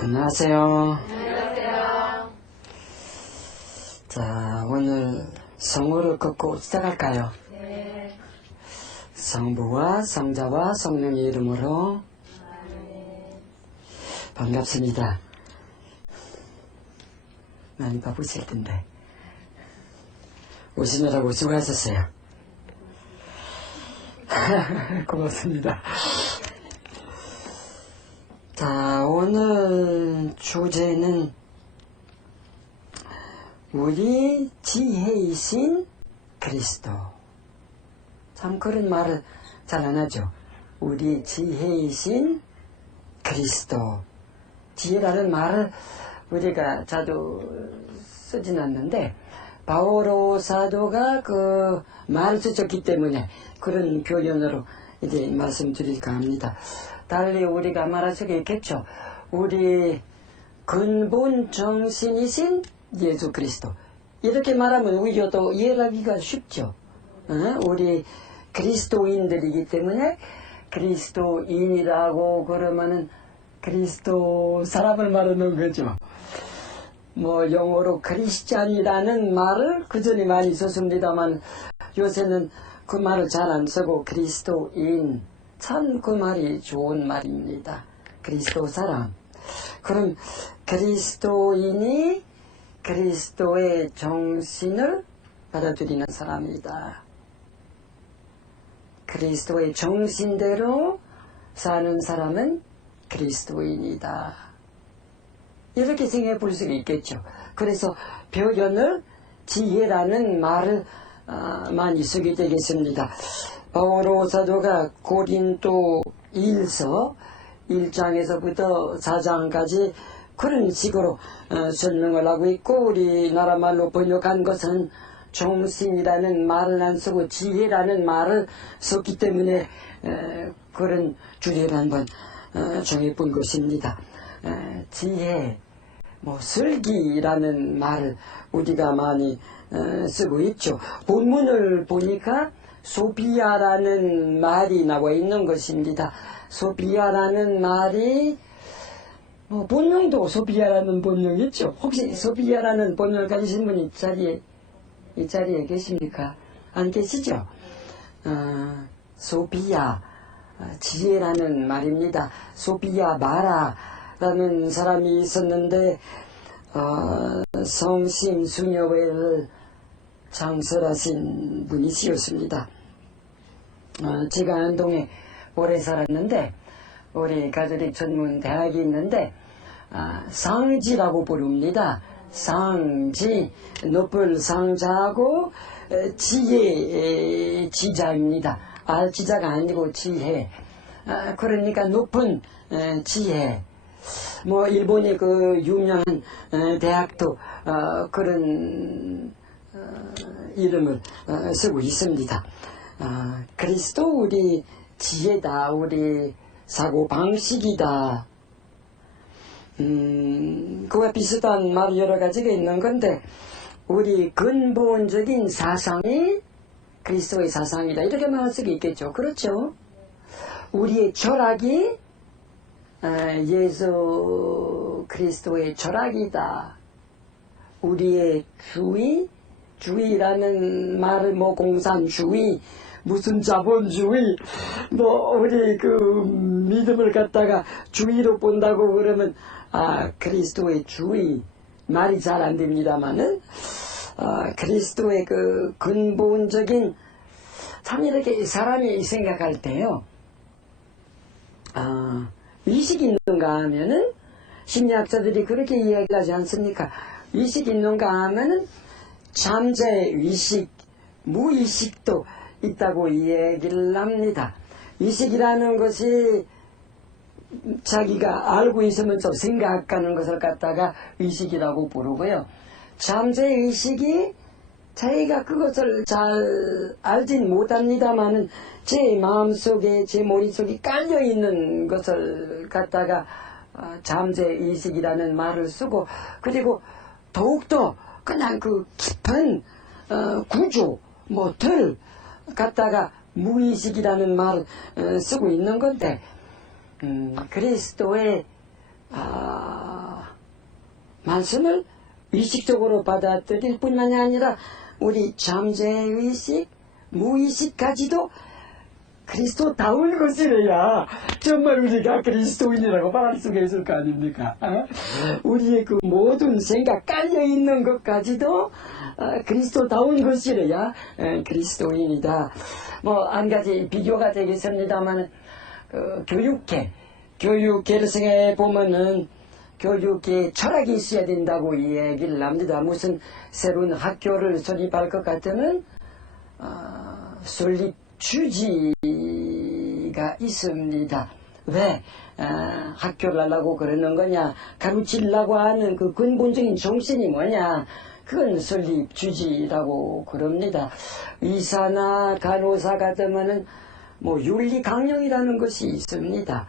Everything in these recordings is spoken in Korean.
안녕하세요. 안녕하세요. 자, 오늘 성호를 걷고 시작할까요? 네. 성부와 성자와 성령의 이름으로 반갑습니다. 많이 바쁘실 텐데 오시느라고 수고하셨어요. 고맙습니다. 자, 오늘 주제는 우리 지혜이신 그리스도. 참 그런 말을 잘 안 하죠. 우리 지혜이신 그리스도. 지혜라는 말을 우리가 자주 쓰진 않는데 바오로 사도가 그 말을 쓰셨기 때문에 그런 표현으로 이제 말씀드릴까 합니다. 달리 우리가 말할 수 있겠죠. 우리 근본 정신이신 예수 그리스도. 이렇게 말하면 오히려 더 이해하기가 쉽죠. 우리 그리스도인들이기 때문에 그리스도인이라고 그러면은 그리스도 사람을 말하는 거죠. 뭐 영어로 크리스찬이라는 말을 그전에 많이 썼습니다만 요새는 그 말을 잘 안 쓰고 그리스도인. 참 그 말이 좋은 말입니다. 그리스도 사람. 그럼 그리스도인이 그리스도의 정신을 받아들이는 사람이다. 그리스도의 정신대로 사는 사람은 그리스도인이다. 이렇게 생각해 볼 수가 있겠죠. 그래서 표현을 지혜라는 말을 많이 쓰게 되겠습니다. 바오로 사도가 고린도 1서 1장에서부터 4장까지 그런 식으로 설명을 하고 있고 우리나라 말로 번역한 것은 정신이라는 말을 안 쓰고 지혜라는 말을 썼기 때문에 그런 주제를 한번 정해본 것입니다. 지혜, 슬기라는 말을 우리가 많이 쓰고 있죠. 본문을 보니까 소비아라는 말이 나와 있는 것입니다. 소비아라는 말이 본명도 소비아라는 본명이 있죠. 혹시 소비아라는 본명을 가지신 분이 이 자리에 계십니까? 안 계시죠? 소비아, 지혜라는 말입니다. 소비아 마라라는 사람이 있었는데 성심 수녀회를 창설하신 분이시었습니다. 제가 안동에 오래 살았는데 우리 가톨릭 전문 대학이 있는데 상지라고 부릅니다. 상지, 높은 상자하고 지혜 지자입니다. 지자가 아니고 지혜. 그러니까 높은 지혜. 일본의 그 유명한 대학도 그런 이름을 쓰고 있습니다. 그리스도 우리 지혜다, 우리 사고방식이다. 그와 비슷한 말 여러 가지가 있는 건데 우리 근본적인 사상이 그리스도의 사상이다. 이렇게 말할 수 있겠죠. 그렇죠. 우리의 철학이 예수 그리스도의 철학이다. 우리의 주의라는 말을 공산주의, 무슨 자본주의, 우리 그 믿음을 갖다가 주의로 본다고 그러면 그리스도의 주의 말이 잘 안 됩니다만은 그리스도의 그 근본적인 참 이렇게 사람이 생각할 때요. 의식이 있는가 하면은 심리학자들이 그렇게 이야기하지 않습니까? 의식이 있는가 하면은 잠재 의식, 무의식도 있다고 얘기를 합니다. 의식이라는 것이 자기가 알고 있으면서 생각하는 것을 갖다가 의식이라고 부르고요. 잠재 의식이 자기가 그것을 잘 알진 못합니다만은 제 마음속에 제 머릿속에 깔려있는 것을 갖다가 잠재 의식이라는 말을 쓰고 그리고 더욱더 그냥 그 깊은 구조, 틀 갖다가 무의식이라는 말을 쓰고 있는 건데 그리스도의 말씀을 의식적으로 받아들일 뿐만이 아니라 우리 잠재의식, 무의식까지도 그리스도다운 것이래야 정말 우리가 그리스도인이라고 말할 수가 있을 거 아닙니까? 우리의 그 모든 생각 깔려있는 것까지도 그리스도다운 것이래야 그리스도인이다. 뭐 한 가지 비교가 되겠습니다만 교육계를 생각해 보면은 교육에 철학이 있어야 된다고 얘기를 합니다. 무슨 새로운 학교를 설립할 것 같으면 설립 주지가 있습니다. 왜 학교를 하려고 그러는 거냐, 가르치려고 하는 그 근본적인 정신이 뭐냐, 그건 설립 주지라고 그럽니다. 의사나 간호사 같으면은 뭐 윤리 강령이라는 것이 있습니다.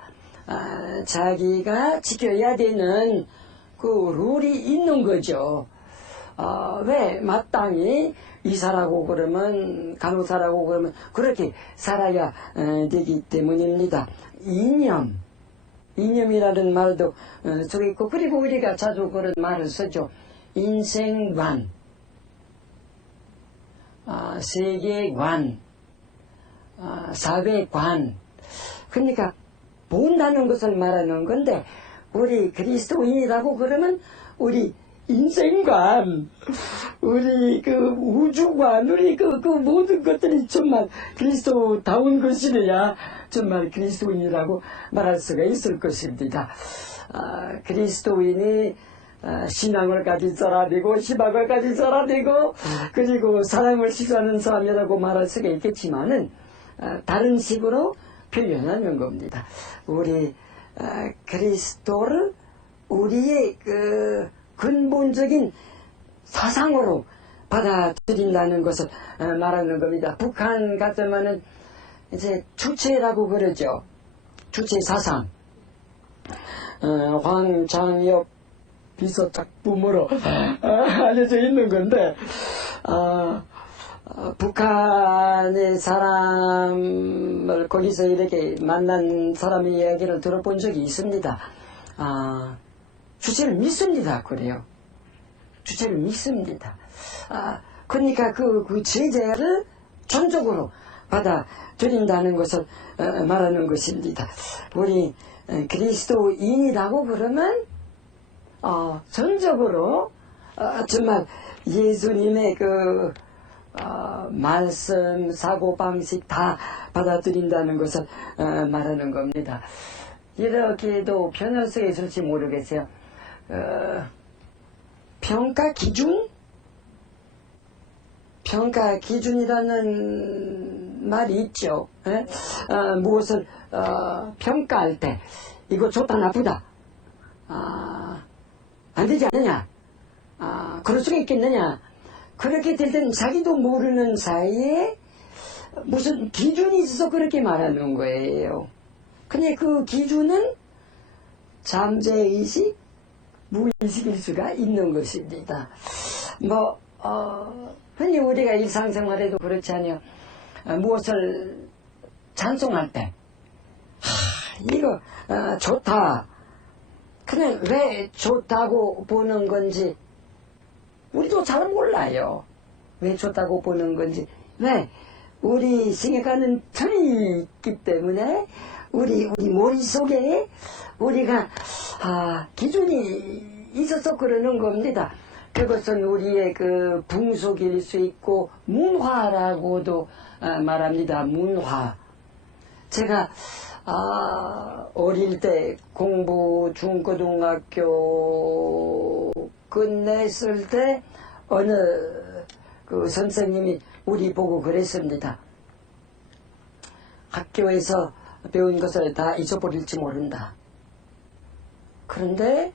자기가 지켜야 되는 그 룰이 있는 거죠. 왜 마땅히 의사라고 그러면, 간호사라고 그러면 그렇게 살아야 되기 때문입니다. 이념이라는 말도 속에 있고, 그리고 우리가 자주 그런 말을 쓰죠. 인생관, 세계관, 사회관. 그러니까 본다는 것을 말하는 건데, 우리 그리스도인이라고 그러면 우리 인생관, 우리 그 우주관, 우리 그 모든 것들이 정말 그리스도다운 것이래야 정말 그리스도인이라고 말할 수가 있을 것입니다. 그리스도인이 신앙을 가진 사람이고 희망을 가진 사람이고 그리고 사랑을 시사하는 사람이라고 말할 수가 있겠지만은 다른 식으로 표현하는 겁니다. 우리 그리스도를 우리의 그 근본적인 사상으로 받아들인다는 것을 말하는 겁니다. 북한 같으면은 이제 주체라고 그러죠. 주체 사상. 황장엽 비서 작품으로 알려져 있는 건데, 북한의 사람을 거기서 이렇게 만난 사람의 이야기를 들어본 적이 있습니다. 주체를 믿습니다. 그래요. 주체를 믿습니다. 그러니까 그 제재를 전적으로 받아들인다는 것을 말하는 것입니다. 우리 그리스도인이라고 그러면 전적으로 정말 예수님의 그 말씀, 사고방식 다 받아들인다는 것을 말하는 겁니다. 이렇게도 변할 수 있을지 모르겠어요. 평가 기준이라는 말이 있죠. 무엇을 평가할 때 이거 좋다 나쁘다 안 되지 않느냐, 그럴 수가 있겠느냐, 그렇게 될 때는 자기도 모르는 사이에 무슨 기준이 있어서 그렇게 말하는 거예요. 근데 그 기준은 잠재의식, 무의식일 수가 있는 것입니다. 흔히 우리가 일상생활에도 그렇지 않아요. 무엇을 찬송할 때, 이거 좋다. 근데 왜 좋다고 보는 건지 우리도 잘 몰라요. 왜 좋다고 보는 건지. 왜? 우리 생각하는 틀이 있기 때문에 우리 머릿속에 우리가 기준이 있어서 그러는 겁니다. 그것은 우리의 그 풍속일 수 있고 문화라고도 말합니다. 문화. 제가 어릴 때 공부 중고등학교 끝냈을 때 어느 그 선생님이 우리 보고 그랬습니다. 학교에서 배운 것을 다 잊어버릴지 모른다. 그런데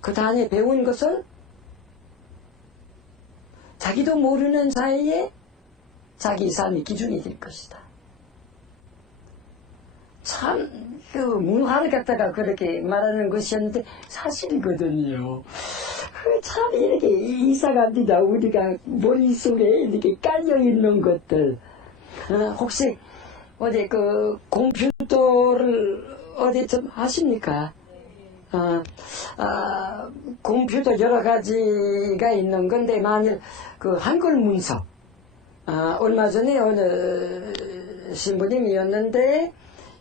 그 다음에 배운 것을 자기도 모르는 사이에 자기 삶의 기준이 될 것이다. 참 그 문화를 갖다가 그렇게 말하는 것이었는데 사실이거든요. 참 이렇게 이상합니다. 우리가 머릿속에 이렇게 깔려있는 것들. 혹시 어디 그 컴퓨터를 어디 좀 하십니까? 컴퓨터 여러 가지가 있는 건데, 만일 그 한글 문서, 얼마 전에 어느 신부님이었는데,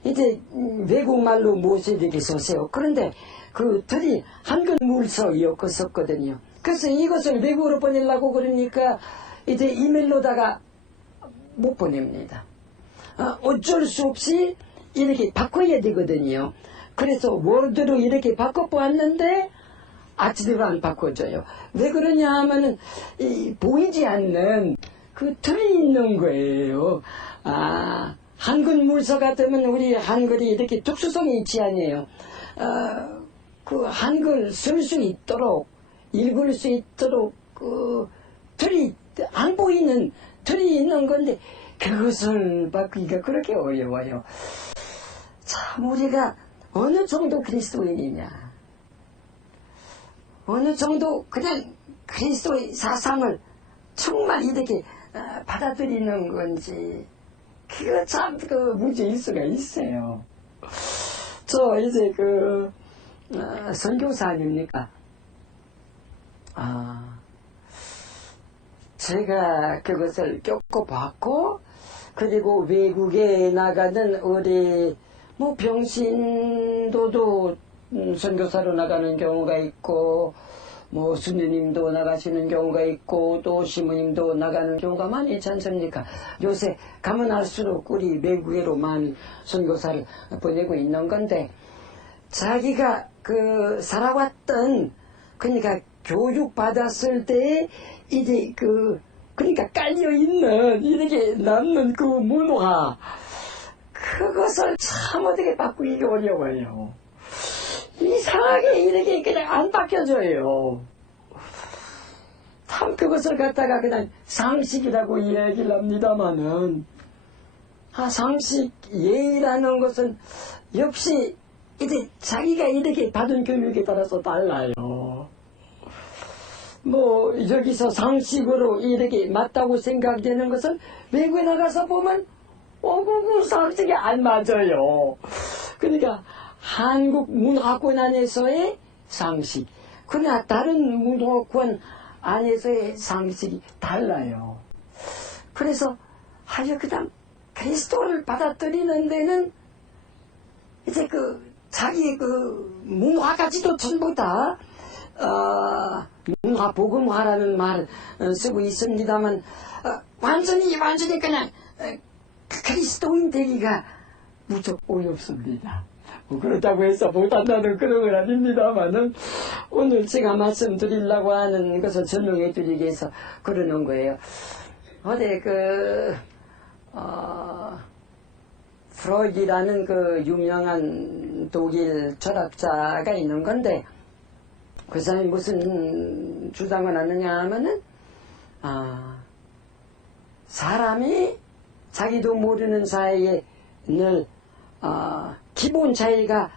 이제 외국말로 무엇을 이렇게 썼어요. 그런데 그 틀이 한글 문서였었거든요. 그래서 이것을 외국어로 보내려고 그러니까 이제 이메일로다가 못 보냅니다. 어쩔 수 없이 이렇게 바꿔야 되거든요. 그래서 워드로 이렇게 바꿔보았는데 아직도 안 바꿔줘요. 왜 그러냐 하면은 보이지 않는 그 틀이 있는 거예요. 한글 문서 같으면 우리 한글이 이렇게 특수성이 있지 않아요. 그 한글 쓸 수 있도록, 읽을 수 있도록 그 틀이 안 보이는 틀이 있는 건데 그것을 바꾸기가 그렇게 어려워요. 참 우리가 어느 정도 그리스도인이냐, 어느 정도 그냥 그리스도의 사상을 정말 이렇게 받아들이는 건지, 그거 참 그 문제일 수가 있어요. 저 이제 선교사 아닙니까? 제가 그것을 겪어봤고, 그리고 외국에 나가는 우리 병신도도 선교사로 나가는 경우가 있고, 수녀님도 나가시는 경우가 있고, 또 시모님도 나가는 경우가 많이 있지 않습니까? 요새 가면 할수록 우리 외국에로 많이 선교사를 보내고 있는 건데, 자기가 살아왔던, 그러니까 교육받았을 때, 이제 그러니까 깔려있는, 이렇게 남는 그 문화, 그것을 참 어떻게 바꾸기가 어려워요. 이상하게 이렇게 그냥 안 바뀌어져요. 참 그것을 갖다가 그냥 상식이라고 이야기를 합니다마는, 상식, 예의라는 것은 역시 이제 자기가 이렇게 받은 교육에 따라서 달라요. 여기서 상식으로 이렇게 맞다고 생각되는 것은 외국에 나가서 보면 그 상식이 안 맞아요. 그러니까 한국 문화권 안에서의 상식, 그러나 다른 문화권 안에서의 상식이 달라요. 그래서 그냥 그리스도를 받아들이는 데는 이제 자기의 문화까지도 전부 다 문화 복음화라는 말을 쓰고 있습니다만, 완전히 그냥 그리스도인 되기가 무척 어렵습니다. 그렇다고 해서 못한다는 그런 건 아닙니다만은, 오늘 제가 말씀드리려고 하는 것을 설명해 드리기 위해서 그러는 거예요. 어제 프로이드라는 유명한 독일 철학자가 있는 건데, 그 사람이 무슨 주장을 하느냐 하면은, 사람이 자기도 모르는 사이에 늘 기본 차이가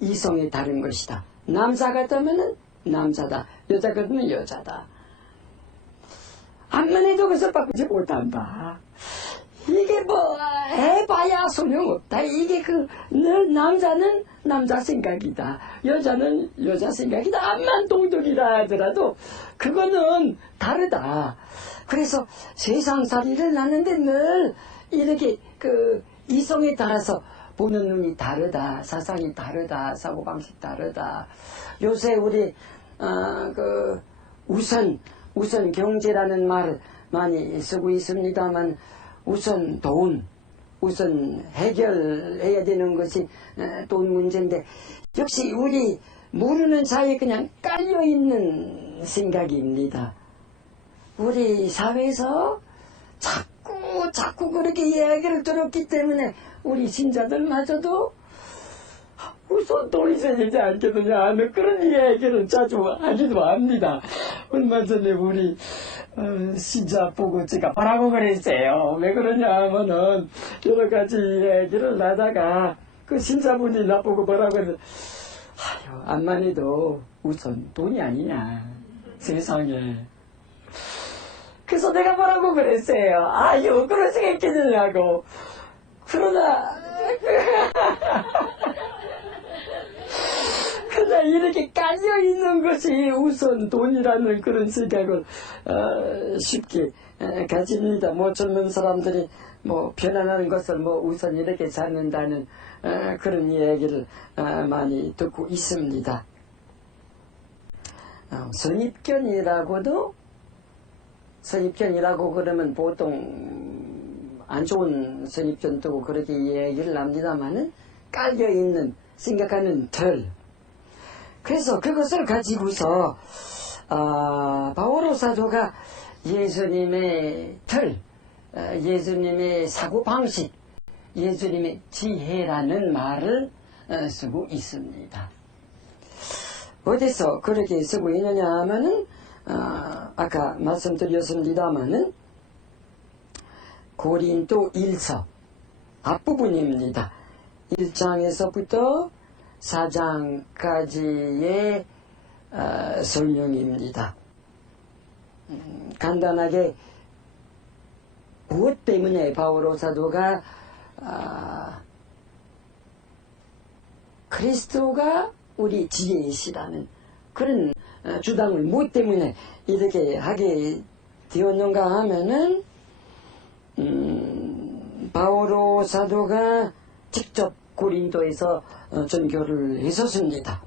이성에 다른 것이다. 남자 같으면은 남자다, 여자 같으면 여자다. 암만 해도 그것을 바꾸지 못한다. 이게 해봐야 소용없다. 이게 늘 남자는 남자 생각이다, 여자는 여자 생각이다. 암만 동독이라 하더라도 그거는 다르다. 그래서 세상살이를 하는데 늘 이렇게 이성에 따라서 보는 눈이 다르다, 사상이 다르다, 사고방식 다르다. 요새 우리 우선 경제라는 말을 많이 쓰고 있습니다만, 우선 해결해야 되는 것이 돈 문제인데, 역시 우리 모르는 사이에 그냥 깔려있는 생각입니다. 우리 사회에서 자꾸 그렇게 이야기를 들었기 때문에 우리 신자들마저도 우선 돈이 생기지 않겠느냐 하는 그런 이야기를 자주 하기도 합니다. 얼마 전에 우리 신자 보고 제가 뭐라고 그랬어요. 왜 그러냐 하면은 여러 가지 이야기를 하다가 그 신자분이 나보고 뭐라고 그랬어요. 암만 해도 우선 돈이 아니냐 세상에. 그래서 내가 뭐라고 그랬어요. 그런 생각했느냐고. 그러나 이렇게 깔려 있는 것이 우선 돈이라는 그런 생각을 쉽게 가집니다. 뭐 젊은 사람들이 뭐 편안한 것을 뭐 우선 이렇게 찾는다는 그런 얘기를 많이 듣고 있습니다. 선입견이라고 그러면 보통 안 좋은 선입견도 그렇게 얘기를 합니다만은 깔려있는 생각하는 틀. 그래서 그것을 가지고서 바오로 사도가 예수님의 틀, 예수님의 사고방식, 예수님의 지혜라는 말을 쓰고 있습니다. 어디서 그렇게 쓰고 있느냐 하면은 아까 말씀드렸습니다마는 고린도 1서 앞부분입니다. 1장에서부터 4장까지의 설명입니다. 간단하게 무엇 때문에 바오로 사도가 그리스도가 우리 지혜이시라는 그런 주장을 무엇 때문에 이렇게 하게 되었는가 하면은 바오로 사도가 직접 고린도에서 전교를 했었습니다.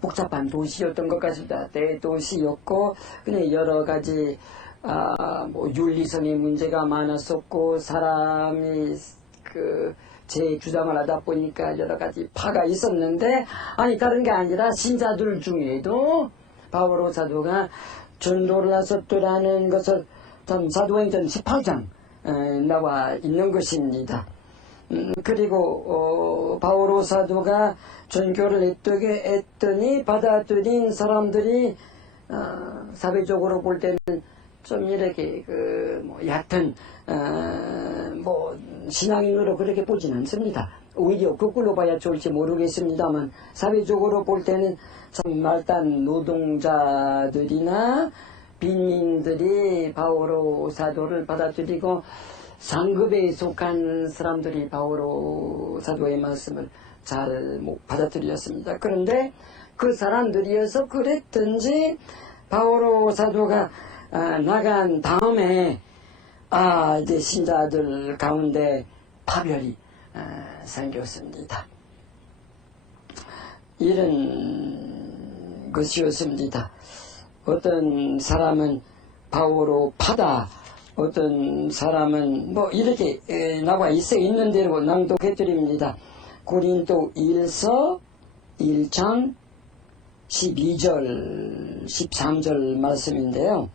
복잡한 도시였던 것 같습니다. 대도시였고, 근데 여러 가지 뭐 윤리성의 문제가 많았었고, 사람이 제 주장을 하다 보니까 여러 가지 파가 있었는데, 아니 다른 게 아니라 신자들 중에도 바오로 사도가 전도를 하셨더라는 것을 참 사도행전 18장 나와 있는 것입니다. 그리고 바오로 사도가 전교를 했더니 받아들인 사람들이 사회적으로 볼 때는 좀 이렇게 뭐 얕은 뭐 신앙인으로 그렇게 보진 않습니다. 오히려 거꾸로 봐야 좋을지 모르겠습니다만 사회적으로 볼 때는 참 말단 노동자들이나 빈민들이 바오로 사도를 받아들이고 상급에 속한 사람들이 바오로 사도의 말씀을 잘 받아들였습니다. 그런데 그 사람들이어서 그랬든지 바오로 사도가 나간 다음에 이제 신자들 가운데 파별이 생겼습니다. 이런 것이었습니다. 어떤 사람은 바오로 파다, 어떤 사람은 뭐 이렇게 나와 있는 대로 낭독해드립니다. 고린도 1서 1장 12절 13절 말씀인데요.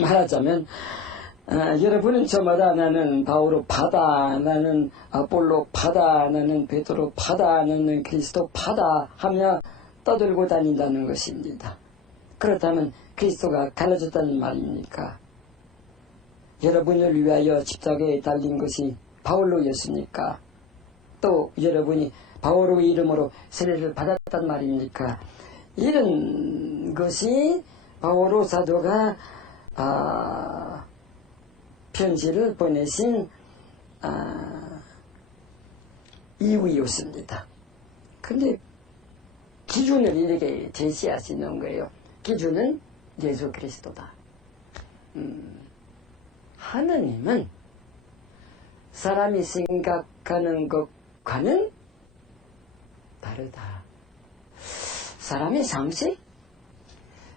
말하자면 여러분은 저마다 나는 바오로 파다, 나는 아볼로 파다, 나는 베드로 파다, 나는 그리스도 파다 하며 떠들고 다닌다는 것입니다. 그렇다면 그리스도가 갈라졌다는 말입니까? 여러분을 위하여 십자가에 달린 것이 바울로였습니까? 또 여러분이 바울의 이름으로 세례를 받았단 말입니까? 이런 것이 바오로 사도가 편지를 보내신 이유였습니다. 근데 기준을 이렇게 제시하시는 거예요. 기준은 예수 그리스도다. 하느님은 사람이 생각하는 것과는 다르다. 사람의 상식,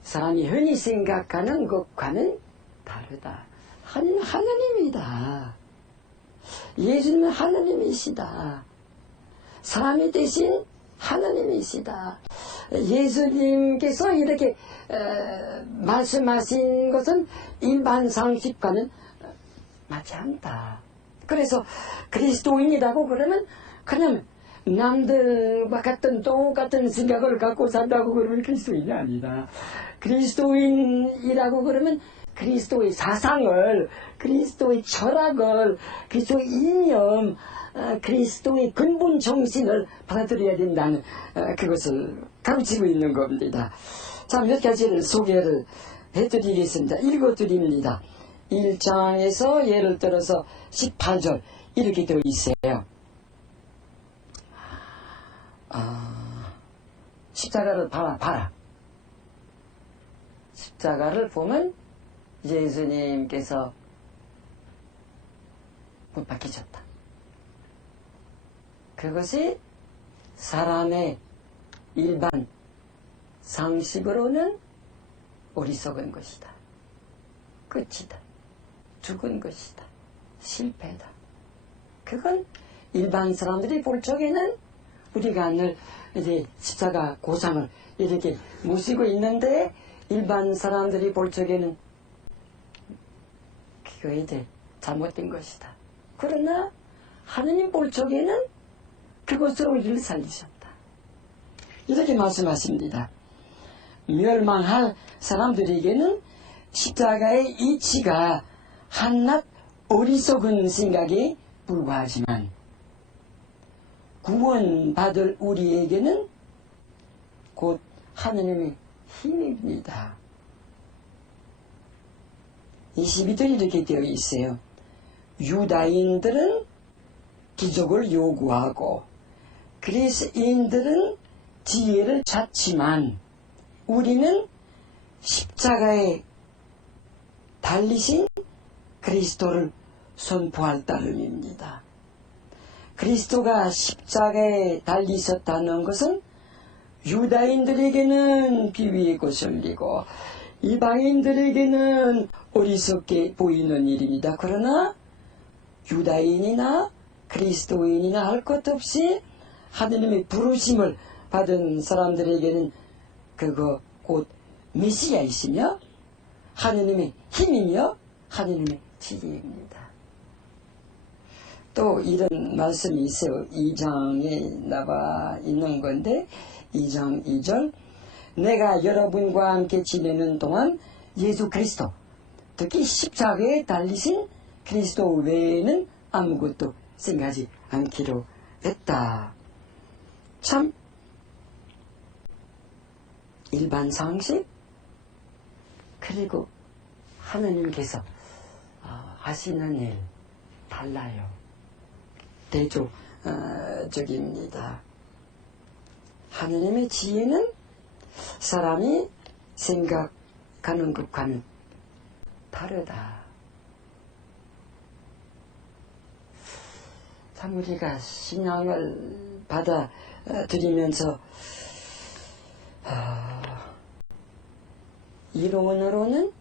사람이 흔히 생각하는 것과는 다르다. 하느님이다. 예수님은 하느님이시다. 사람이 대신 하느님이시다. 예수님께서 이렇게 말씀하신 것은 일반 상식과는 맞지 않다. 그래서 그리스도인이라고 그러면 그냥 남들과 같은 똑같은 생각을 갖고 산다고 그러면 그리스도인이 아니다. 그리스도인이라고 그러면 그리스도의 사상을, 그리스도의 철학을, 그리스도의 이념, 그리스도의 근본 정신을 받아들여야 된다는 그것을 가르치고 있는 겁니다. 자, 몇 가지를 소개를 해드리겠습니다. 읽어드립니다. 1장에서 예를 들어서 18절 이렇게 되어 있어요. 십자가를 봐라. 십자가를 보면 예수님께서 못 박히셨다. 그것이 사람의 일반 상식으로는 어리석은 것이다. 끝이다. 죽은 것이다. 실패다. 그건 일반 사람들이 볼 적에는 우리가 늘 이제 십자가 고상을 이렇게 모시고 있는데 일반 사람들이 볼 적에는 그거 이제 잘못된 것이다. 그러나 하느님 볼 적에는 그것으로 우리를 살리셨다. 이렇게 말씀하십니다. 멸망할 사람들에게는 십자가의 이치가 한낱 어리석은 생각에 불과하지만 구원받을 우리에게는 곧 하느님의 힘입니다. 22절이 이렇게 되어 있어요. 유다인들은 기적을 요구하고 그리스인들은 지혜를 찾지만 우리는 십자가에 달리신 그리스도를 선포할 따름입니다. 그리스도가 십자가에 달리셨다는 것은 유다인들에게는 비위의 것을리고 이방인들에게는 어리석게 보이는 일입니다. 그러나 유다인이나 그리스도인이나 할 것 없이 하느님의 부르심을 받은 사람들에게는 그거 곧 메시아이시며 하느님의 힘이며 하느님의 지혜입니다. 또 이런 말씀이 있어요. 2장에 나와 있는 건데 2장 2절 내가 여러분과 함께 지내는 동안 예수 그리스도 특히 십자가에 달리신 그리스도 외에는 아무것도 생각하지 않기로 했다. 참 일반 상식 그리고 하느님께서 하시는 일 달라요. 대조적입니다. 하느님의 지혜는 사람이 생각하는 것과는 다르다. 참 우리가 신앙을 받아들이면서 이론으로는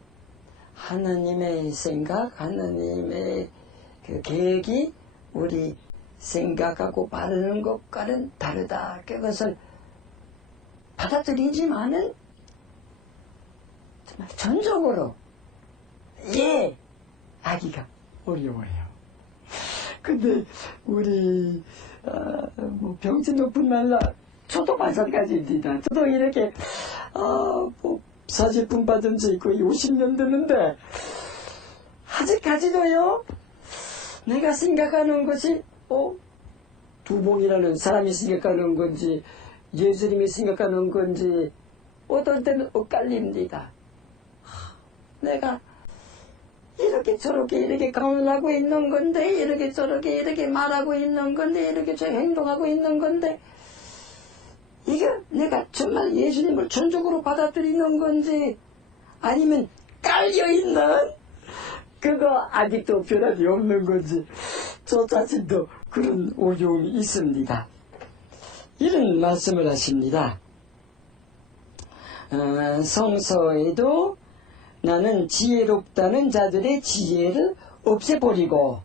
하느님의 생각, 하느님의 그 계획이 우리 생각하고 바르는 것과는 다르다. 그것을 받아들이지만은 정말 전적으로 하기가 어려워요. 근데 우리 병진도뿐만 아니라 저도 마찬가지입니다. 저도 이렇게 사제품 받은 지 거의 50년 됐는데 아직까지도요 내가 생각하는 것이 두봉이라는 사람이 생각하는 건지 예수님이 생각하는 건지 어떨 때는 엇갈립니다. 내가 이렇게 저렇게 이렇게 강론하고 있는 건데 이렇게 저렇게 이렇게 말하고 있는 건데 이렇게 저 행동하고 있는 건데 이게 내가 정말 예수님을 전적으로 받아들이는 건지 아니면 깔려있는 그거 아직도 변함이 없는 건지 저 자신도 그런 어려움이 있습니다. 이런 말씀을 하십니다. 성서에도 나는 지혜롭다는 자들의 지혜를 없애버리고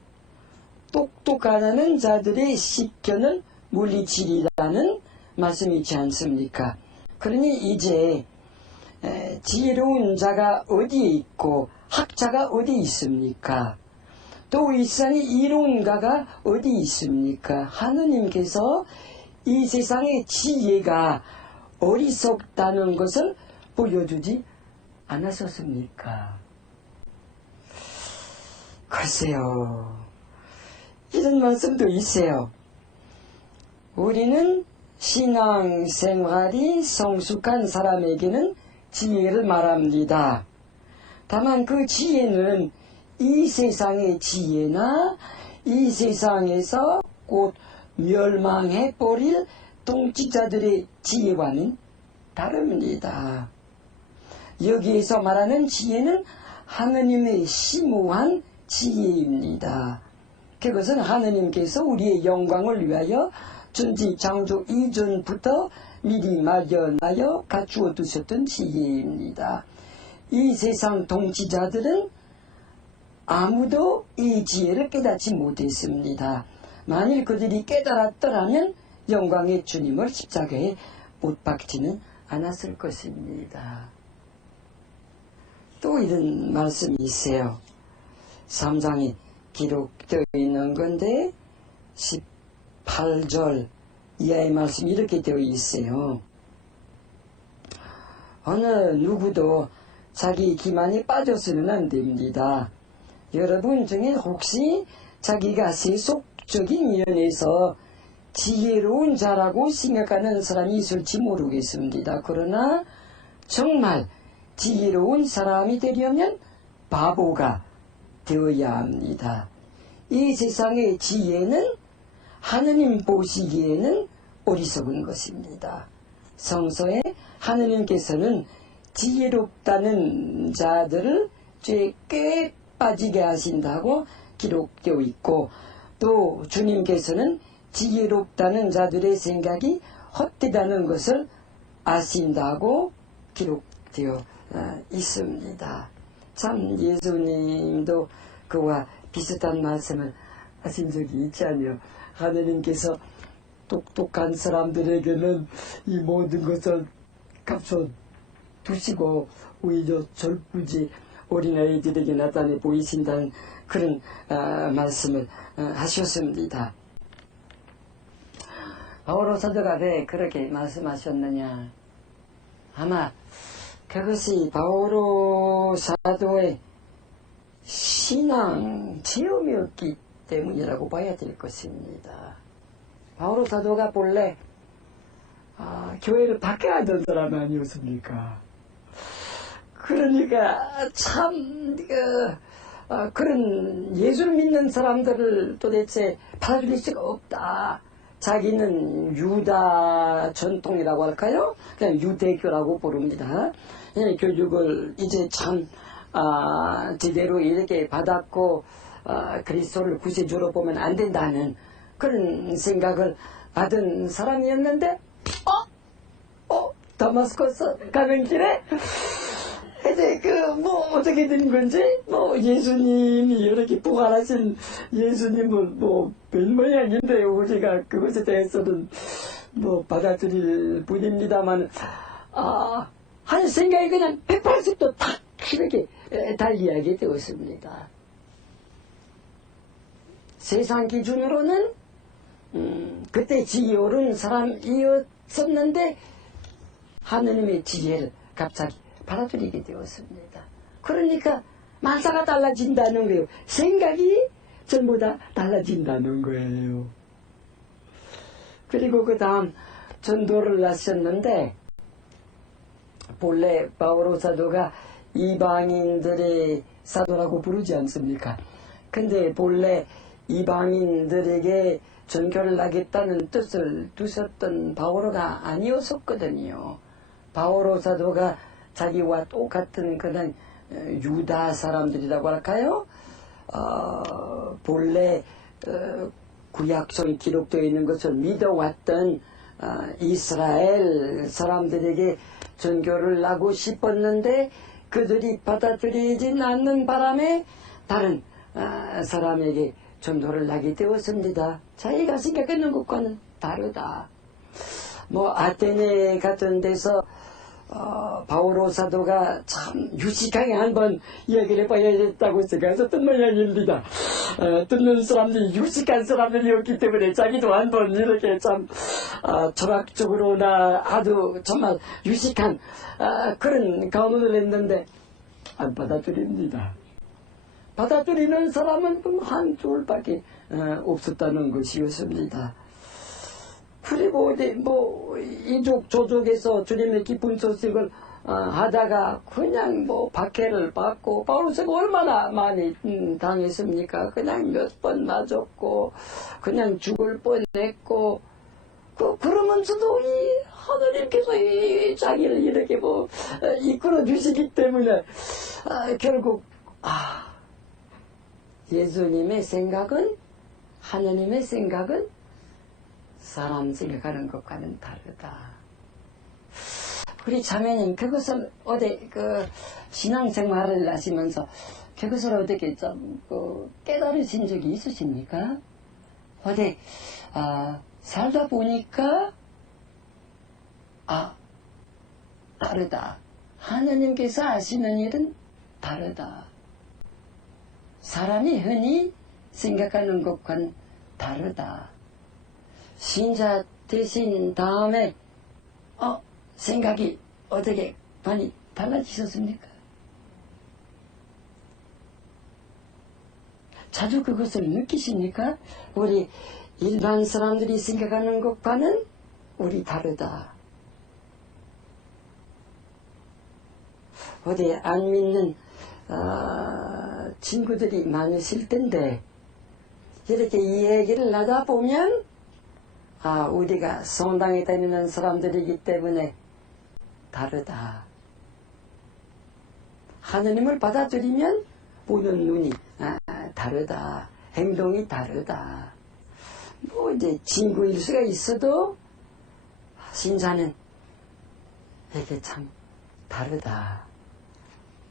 똑똑하다는 자들의 식견을 물리치리라는 말씀이 있지 않습니까? 그러니 이제 지혜로운 자가 어디에 있고 학자가 어디 있습니까? 또 이 세상에 이론가가 어디 있습니까? 하느님께서 이 세상의 지혜가 어리석다는 것을 보여주지 않았었습니까? 글쎄요. 이런 말씀도 있어요. 우리는 신앙생활이 성숙한 사람에게는 지혜를 말합니다. 다만 그 지혜는 이 세상의 지혜나 이 세상에서 곧 멸망해버릴 통치자들의 지혜와는 다릅니다. 여기에서 말하는 지혜는 하느님의 심오한 지혜입니다. 그것은 하느님께서 우리의 영광을 위하여 천지 창조 이전부터 미리 마련하여 갖추어 두셨던 지혜입니다. 이 세상 통치자들은 아무도 이 지혜를 깨닫지 못했습니다. 만일 그들이 깨달았더라면 영광의 주님을 십자가에 못 박지는 않았을 것입니다. 또 이런 말씀이 있어요. 3장에 기록되어 있는 건데 18절 이하의 말씀이 이렇게 되어 있어요. 어느 누구도 자기 기만에 빠져서는 안 됩니다. 여러분 중에 혹시 자기가 세속적인 면에서 지혜로운 자라고 생각하는 사람이 있을지 모르겠습니다. 그러나 정말 지혜로운 사람이 되려면 바보가 되어야 합니다. 이 세상의 지혜는 하느님 보시기에는 어리석은 것입니다. 성서에 하느님께서는 지혜롭다는 자들을 죄에 꽤 빠지게 하신다고 기록되어 있고, 또 주님께서는 지혜롭다는 자들의 생각이 헛되다는 것을 아신다고 기록되어 있습니다. 참 예수님도 그와 비슷한 말씀을 하신 적이 있지 않요. 하느님께서 똑똑한 사람들에게는 이 모든 것을 값져 두시고 오히려 절부지 어린아이들에게 나타내 보이신다는 그런 말씀을 하셨습니다. 바오로 사도가 왜 그렇게 말씀하셨느냐? 아마 그것이 바오로 사도의 신앙 체험이었기 때문이라고 봐야 될 것입니다. 바오로 사도가 본래 교회를 밖에 하던 사람 아니었습니까? 그러니까 참 그런 예수를 믿는 사람들을 도대체 받아들일 수가 없다. 자기는 유다 전통이라고 할까요? 그냥 유대교라고 부릅니다. 교육을 이제 참 제대로 이렇게 받았고 그리스도를 구세주로 보면 안 된다는 그런 생각을 받은 사람이었는데 다마스커스 가는 길에 이제 어떻게 된 건지 예수님이 이렇게 부활하신 예수님을 별 모양인데 우리가 그것에 대해서는 받아들일 뿐입니다만 한 생각이 그냥 180도 탁 이렇게 달리하게 되었습니다. 세상 기준으로는 그때 지혜로운 사람이었었는데 하느님의 지혜를 갑자기 받아들이게 되었습니다. 그러니까 만사가 달라진다는 거예요. 생각이 전부 다 달라진다는 거예요. 그리고 그 다음 전도를 하셨는데 본래 바오로 사도가 이방인들의 사도라고 부르지 않습니까? 근데 본래 이방인들에게 전교를 하겠다는 뜻을 두셨던 바오로가 아니었었거든요. 바오로 사도가 자기와 똑같은 그런 유다 사람들이라고 할까요? 본래 구약성에 기록되어 있는 것을 믿어왔던 이스라엘 사람들에게 전교를 하고 싶었는데 그들이 받아들이진 않는 바람에 다른 사람에게 전도를 하게 되었습니다. 자기가 생각하는 것과는 다르다. 아테네 같은 데서 바오로 사도가 참 유식하게 한번 이야기를 해봐야겠다고 생각했었던 모양입니다. 듣는 사람들이 유식한 사람들이었기 때문에 자기도 한번 이렇게 참 철학적으로나 아주 정말 유식한 그런 가문을 했는데 안 받아들입니다. 받아들이는 사람은 한 줄밖에 없었다는 것이었습니다. 그리고 이족 조족에서 주님의 기쁜 소식을 하다가 그냥 박해를 받고 바울서가 얼마나 많이 당했습니까? 그냥 몇 번 맞았고 그냥 죽을 뻔했고 그러면서도 이 하나님께서 이 자기를 이렇게 이끌어 주시기 때문에 결국 예수님의 생각은, 하나님의 생각은 사람 생각하는 것과는 다르다. 우리 자매님, 그것을 어디 신앙생활을 하시면서 그것을 어떻게 좀 깨달으신 적이 있으십니까? 어디 살다 보니까 다르다. 하나님께서 하시는 일은 다르다. 사람이 흔히 생각하는 것과는 다르다. 신자 되신 다음에 생각이 어떻게 많이 달라지셨습니까? 자주 그것을 느끼십니까? 우리 일반 사람들이 생각하는 것과는 우리 다르다. 어디 안 믿는 친구들이 많으실 텐데 이렇게 이 얘기를 하다 보면 우리가 성당에 다니는 사람들이기 때문에 다르다. 하느님을 받아들이면 보는 눈이 다르다. 행동이 다르다. 이제 친구일 수가 있어도 신자는 이게 참 다르다.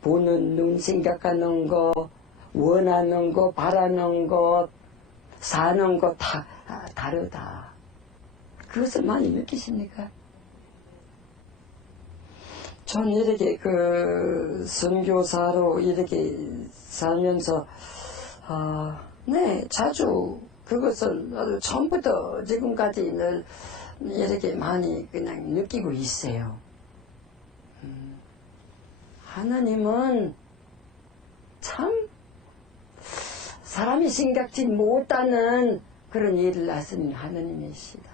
보는 눈, 생각하는 거, 원하는 거, 바라는 거, 사는 거 다 다르다. 그것을 많이 느끼십니까? 전 이렇게 선교사로 이렇게 살면서 자주 그것을 처음부터 지금까지 늘 이렇게 많이 그냥 느끼고 있어요. 하나님은 참 사람이 생각지 못하는 그런 일을 하시는 하나님이시다.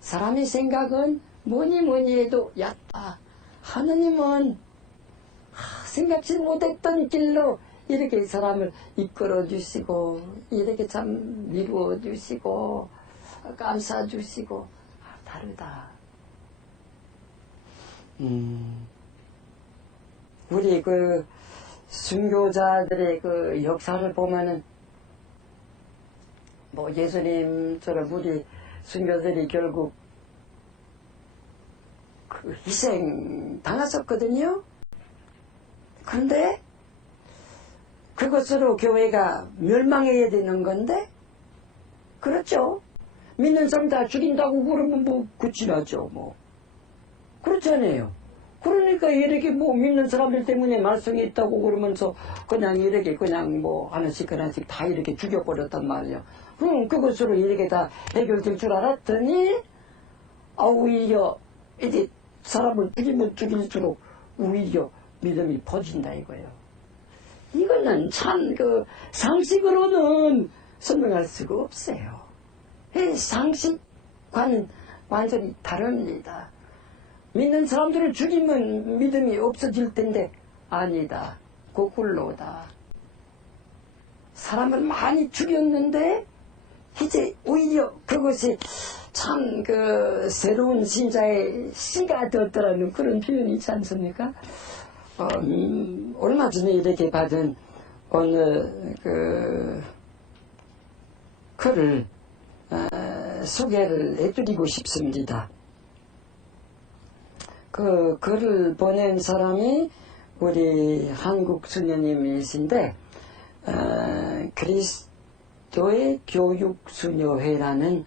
사람의 생각은 뭐니 해도 얕다. 하나님은 생각지 못했던 길로 이렇게 사람을 이끌어 주시고 이렇게 참 미루어 주시고 감싸 주시고 다르다. 우리 순교자들의 역사를 보면은 예수님처럼 우리 순교들이 결국 희생 당하셨거든요. 그런데 그것으로 교회가 멸망해야 되는 건데, 그렇죠? 믿는 사람 다 죽인다고 그러면 그치나죠, 그렇잖아요. 그러니까 이렇게 믿는 사람들 때문에 말썽이 있다고 그러면서 그냥 이렇게 하나씩 다 이렇게 죽여버렸단 말이에요. 그럼 그것으로 이렇게 다 해결될 줄 알았더니, 오히려 이제 사람을 죽이면 죽일수록 오히려 믿음이 퍼진다 이거예요. 이거는 참 상식으로는 설명할 수가 없어요. 상식과는 완전히 다릅니다. 믿는 사람들을 죽이면 믿음이 없어질 텐데 아니다. 거꾸로다. 사람을 많이 죽였는데 이제 오히려 그것이 참 새로운 신자의 씨가 되었더라는 그런 표현이 있지 않습니까? 얼마 전에 이렇게 받은 어느 글을 소개를 해드리고 싶습니다. 그 글을 보낸 사람이 우리 한국 수녀님이신데 그리스도의 교육수녀회라는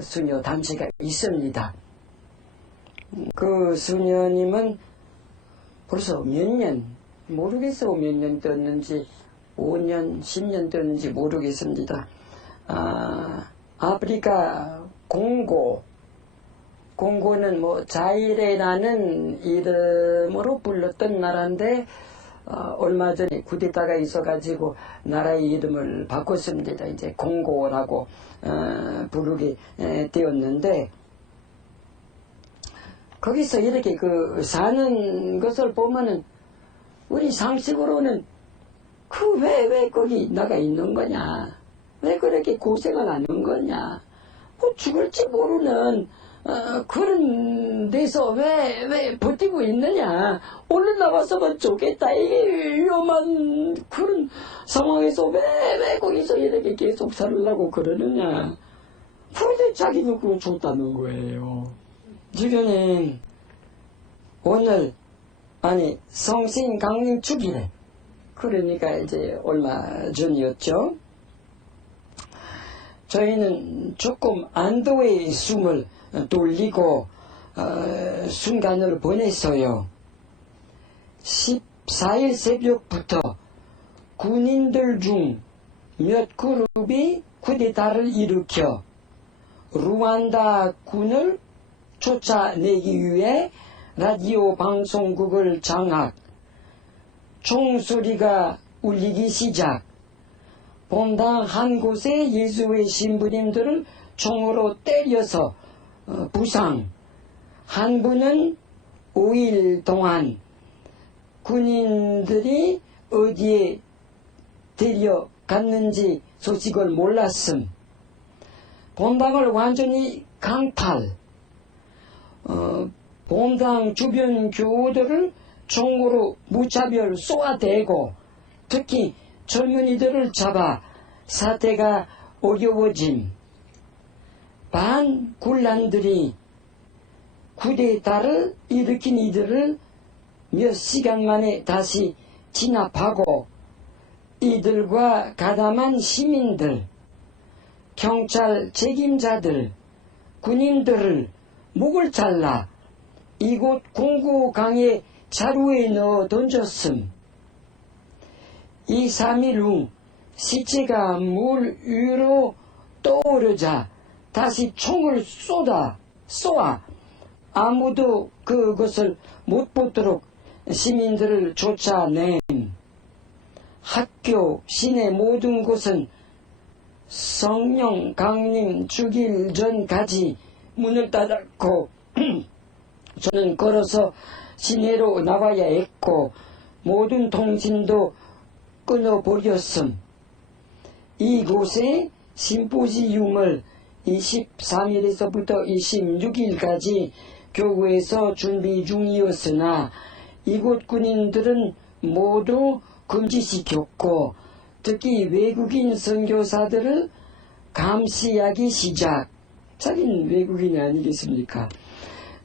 수녀 단체가 있습니다. 그 수녀님은 벌써 몇 년, 모르겠어요. 몇 년 됐는지 5년, 10년 됐는지 모르겠습니다. 아프리카 공고는 자이레라는 이름으로 불렀던 나라인데 얼마 전에 쿠데타가 있어가지고 나라의 이름을 바꿨습니다. 이제 공고라고 부르게 되었는데 거기서 이렇게 사는 것을 보면은 우리 상식으로는 왜 거기 나가 있는 거냐? 왜 그렇게 고생을 하는 거냐? 죽을지 모르는 그런 데서 왜 버티고 있느냐. 얼른 나와서만 좋겠다. 이게 위험한 그런 상황에서 왜 거기서 이렇게 계속 살으려고 그러느냐. 그런데 자기는 그거 좋다는 거예요. 주변에 오늘 성신 강림 축이래. 그러니까 이제 얼마 전이었죠. 저희는 조금 안도의 숨을 돌리고 순간을 보냈어요. 14일 새벽부터 군인들 중 몇 그룹이 쿠데타를 일으켜 루안다 군을 쫓아내기 위해 라디오 방송국을 장악, 총소리가 울리기 시작, 본당 한 곳에 예수의 신부님들을 총으로 때려서 부상, 한 분은 5일 동안 군인들이 어디에 데려갔는지 소식을 몰랐음, 본당을 완전히 강탈, 본당 주변 교우들을 총으로 무차별 쏘아대고 특히 젊은이들을 잡아 사태가 어려워짐. 반군란들이 쿠데타를 일으킨 이들을 몇 시간 만에 다시 진압하고 이들과 가담한 시민들, 경찰 책임자들, 군인들을 목을 잘라 이곳 공구강의 자루에 넣어 던졌음. 2, 3일 후 시체가 물 위로 떠오르자 다시 총을 쏘아 아무도 그것을 못 보도록 시민들을 쫓아냄. 학교, 시내 모든 곳은 성령 강림 주길 전까지 문을 닫았고 저는 걸어서 시내로 나와야 했고 모든 통신도 끊어버렸음. 이곳에 심포지움을 23일에서부터 26일까지 교구에서 준비 중이었으나 이곳 군인들은 모두 금지시켰고 특히 외국인 선교사들을 감시하기 시작. 자기는 외국인이 아니겠습니까?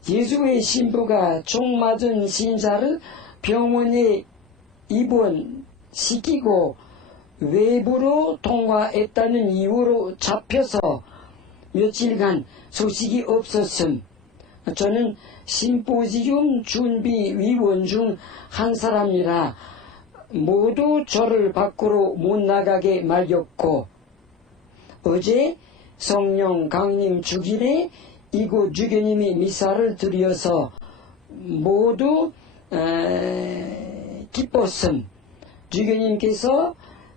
예수의 신부가 총 맞은 신자를 병원에 입원시키고 외부로 통화했다는 이유로 잡혀서 며칠간 소식이 없었음. 저는 심포지움 준비위원 중 한 사람이라 모두 저를 밖으로 못 나가게 말렸고 어제 성령 강림 주길에 이곳 주교님이 미사를 드려서 모두 기뻤음. 주교님께서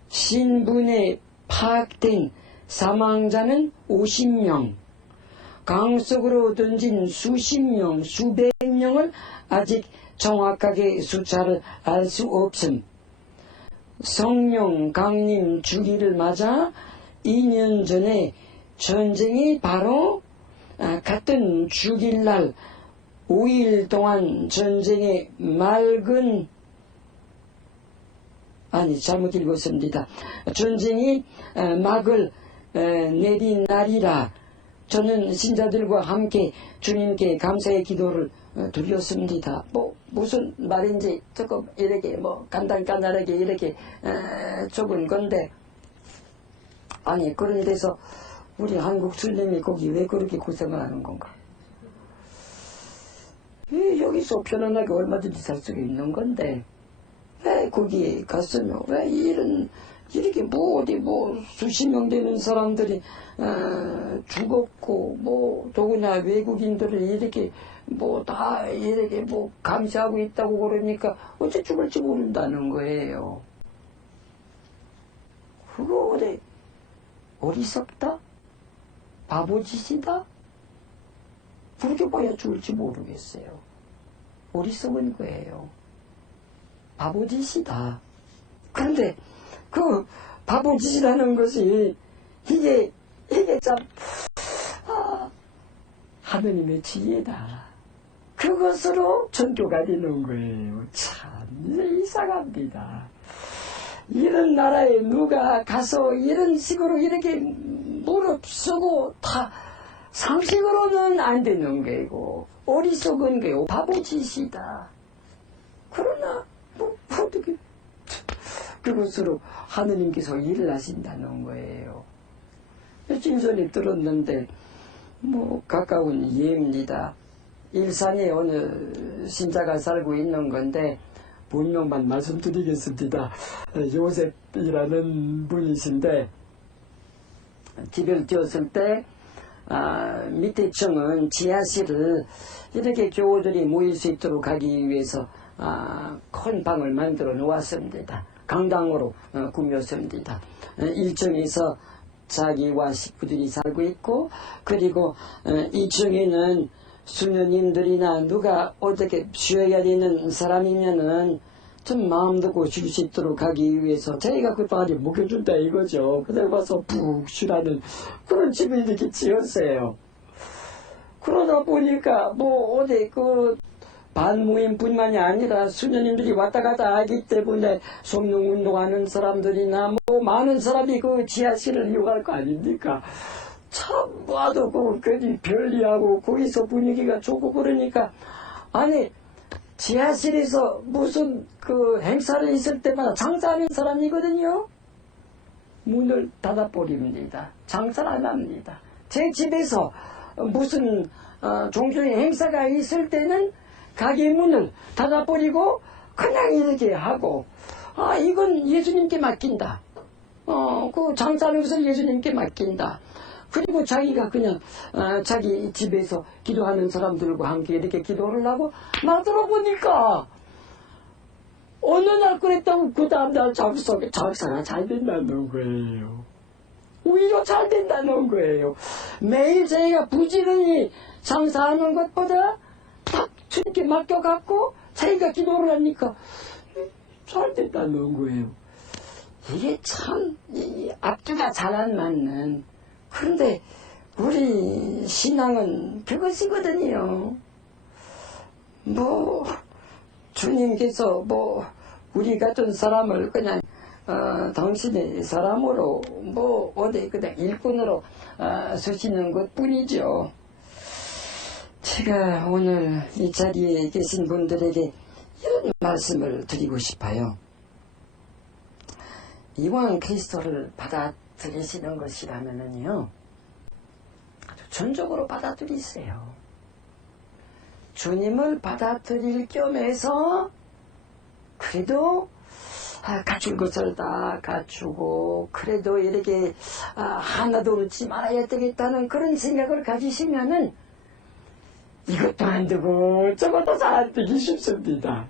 신분에 파악된 사망자는 50명, 강 속으로 던진 수십 명, 수백 명을 아직 정확하게 숫자를 알 수 없음. 성령 강림 주기를 맞아 2년 전에 전쟁이 바로 같은 주길날 5일 동안 전쟁의 잘못 읽었습니다. 전쟁이 막을 내린 날이라 저는 신자들과 함께 주님께 감사의 기도를 드렸습니다. 무슨 말인지 조금 이렇게 간단하게 이렇게 적은 건데 그런 데서 우리 한국 주님이 거기 왜 그렇게 고생을 하는 건가? 여기서 편안하게 얼마든지 살 수 있는 건데 왜 거기에 갔으면 왜 이렇게 어디 수십 명 되는 사람들이 죽었고 더구나 외국인들을 이렇게 다 이렇게 감시하고 있다고 그러니까 어째 죽을지 모른다는 거예요. 그거 어디 어리석다? 바보짓이다? 그렇게 봐야 죽을지 모르겠어요. 어리석은 거예요. 바보짓이다. 그런데 그 바보짓이라는 것이 이게 참 하느님의 지혜다. 그것으로 전교가 되는 거예요. 참 이상합니다. 이런 나라에 누가 가서 이런 식으로 이렇게 무릎쓰고 다 상식으로는 안 되는 거고 어리석은 거고 바보짓이다. 그러나 뭐 어떻게 그것으로 하느님께서 일을 하신다는 거예요. 며칠 전에 들었는데 뭐 가까운 예입니다. 일산에 어느 신자가 살고 있는 건데 본명만 말씀드리겠습니다. 요셉이라는 분이신데 집을 지었을 때 밑에 층은 지하실을 이렇게 교우들이 모일 수 있도록 하기 위해서 큰 방을 만들어 놓았습니다. 강당으로 꾸몄습니다. 1층에서 자기와 식구들이 살고 있고 그리고 2층에는 수녀님들이나 누가 어떻게 쉬어야 되는 사람이면은 좀 마음도 고칠 수 있도록 하기 위해서 저희가 그 방에 묵혀준다 이거죠. 그래 와서 푹 쉬라는 그런 집을 이렇게 지었어요. 그러다 보니까 뭐 어디 그 반모임뿐만이 아니라 수녀님들이 왔다 갔다 하기 때문에 성령 운동하는 사람들이나 뭐 많은 사람이 그 지하실을 이용할 거 아닙니까? 참 와도 괜히 편리하고 거기서 분위기가 좋고 그러니까 아니 지하실에서 무슨 그 행사를 있을 때마다 장사하는 사람이거든요. 문을 닫아버립니다. 장사를 안 합니다. 제 집에서 무슨 종교의 행사가 있을 때는 가게 문을 닫아버리고 그냥 이렇게 하고 이건 예수님께 맡긴다. 그 장사하는 것을 예수님께 맡긴다. 그리고 자기가 그냥 자기 집에서 기도하는 사람들과 함께 이렇게 기도를 하고 나들어 보니까 어느 날 그랬다고 그 다음날 장사가 잘 된다는 거예요. 오히려 잘 된다는 거예요. 매일 저희가 부지런히 장사하는 것보다 딱 주님께 맡겨갖고 자기가 기도를 하니까 잘 된다는 거예요. 이게 참 앞뒤가 잘 안 맞는 그런데 우리 신앙은 그것이거든요. 뭐 주님께서 뭐 우리 같은 사람을 그냥 당신의 사람으로 뭐 어디 그냥 일꾼으로 쓰시는 것뿐이죠. 제가 오늘 이 자리에 계신 분들에게 이런 말씀을 드리고 싶어요. 이왕 그리스도를 받아들이시는 것이라면은요, 아주 전적으로 받아들이세요. 주님을 받아들일 겸해서 그래도 갖출 것을 다 갖추고 그래도 이렇게 하나도 놓지 말아야 되겠다는 그런 생각을 가지시면은 이것도 안 되고 저것도 잘 안 되기 쉽습니다.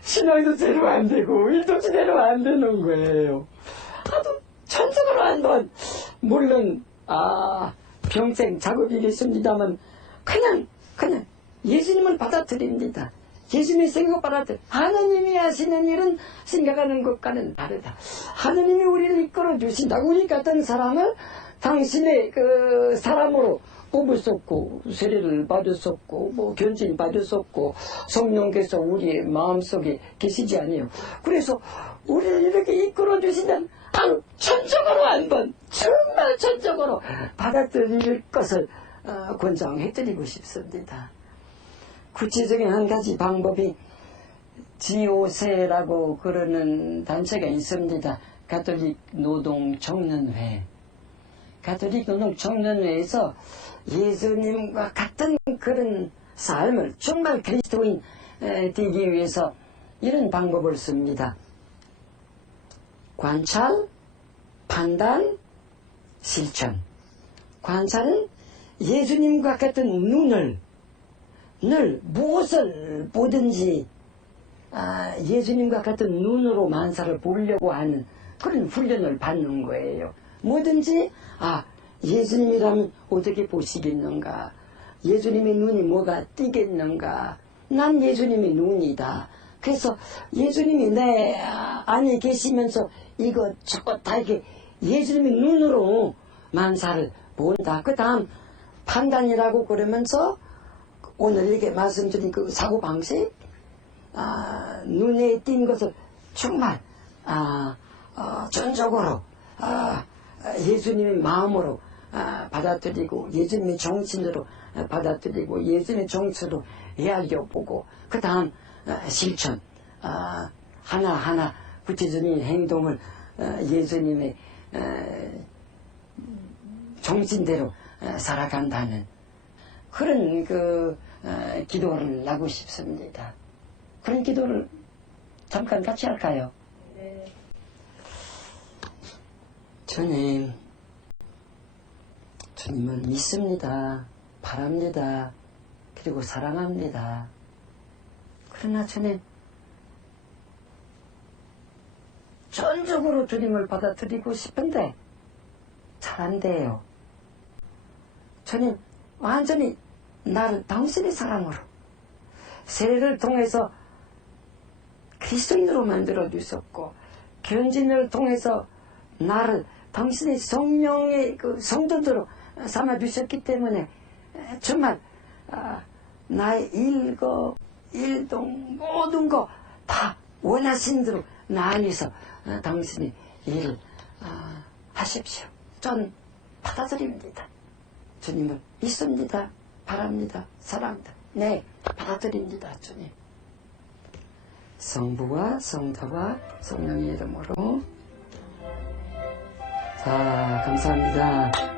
신앙도 제대로 안 되고 일도 제대로 안 되는 거예요. 하도 전적으로 한번 물론 평생 작업이겠습니다만 그냥 예수님을 받아들입니다. 예수님의 생각 받아들여 하나님이 하시는 일은 생각하는 것과는 다르다. 하나님이 우리를 이끌어 주신다. 우리 같은 사람을 당신의 그 사람으로 뽑으셨고 세례를 받으셨고 뭐 견진 받으셨고 성령께서 우리의 마음속에 계시지 아니에요. 그래서 우리를 이렇게 이끌어 주신다는 전적으로 한번 정말 전적으로 받아들일 것을 권장해드리고 싶습니다. 구체적인 한 가지 방법이 GOC라고 그러는 단체가 있습니다. 가톨릭 노동 청년회. 가톨릭 노동 청년회에서 예수님과 같은 그런 삶을 정말 그리스도인 되기 위해서 이런 방법을 씁니다. 관찰, 판단, 실천. 관찰은 예수님과 같은 눈을 늘 무엇을 보든지 예수님과 같은 눈으로 만사를 보려고 하는 그런 훈련을 받는 거예요. 뭐든지 예수님이라면 어떻게 보시겠는가? 예수님의 눈이 뭐가 띄겠는가? 난 예수님의 눈이다. 그래서 예수님이 내 안에 계시면서 이것저것 다 이렇게 예수님의 눈으로 만사를 본다. 그 다음 판단이라고 그러면서 오늘 이렇게 말씀드린 그 사고방식, 눈에 띈 것을 정말 전적으로 예수님의 마음으로 받아들이고 예수님의 정신으로 받아들이고 예수님의 정신으로 이야기해보고 그 다음 실천 하나하나 구체적인 행동을 예수님의 정신대로 살아간다는 그런 기도를 하고 싶습니다. 그런 기도를 잠깐 같이 할까요? 네. 주님을 믿습니다. 바랍니다. 그리고 사랑합니다. 그러나 주님, 전적으로 주님을 받아들이고 싶은데 잘 안 돼요. 주님, 완전히 나를 당신의 사랑으로 세례를 통해서 그리스도인으로 만들어 주셨고 견진을 통해서 나를 당신의 성령의 그 성도들로 삼아 주셨기 때문에 정말 나의 일동 모든 거 다 원하신 대로 나 안에서 당신이 일을 하십시오. 전 받아들입니다. 주님을 믿습니다. 바랍니다. 사랑합니다. 네, 받아들입니다. 주님. 성부와 성자와 성령의 이름으로. 자, 감사합니다.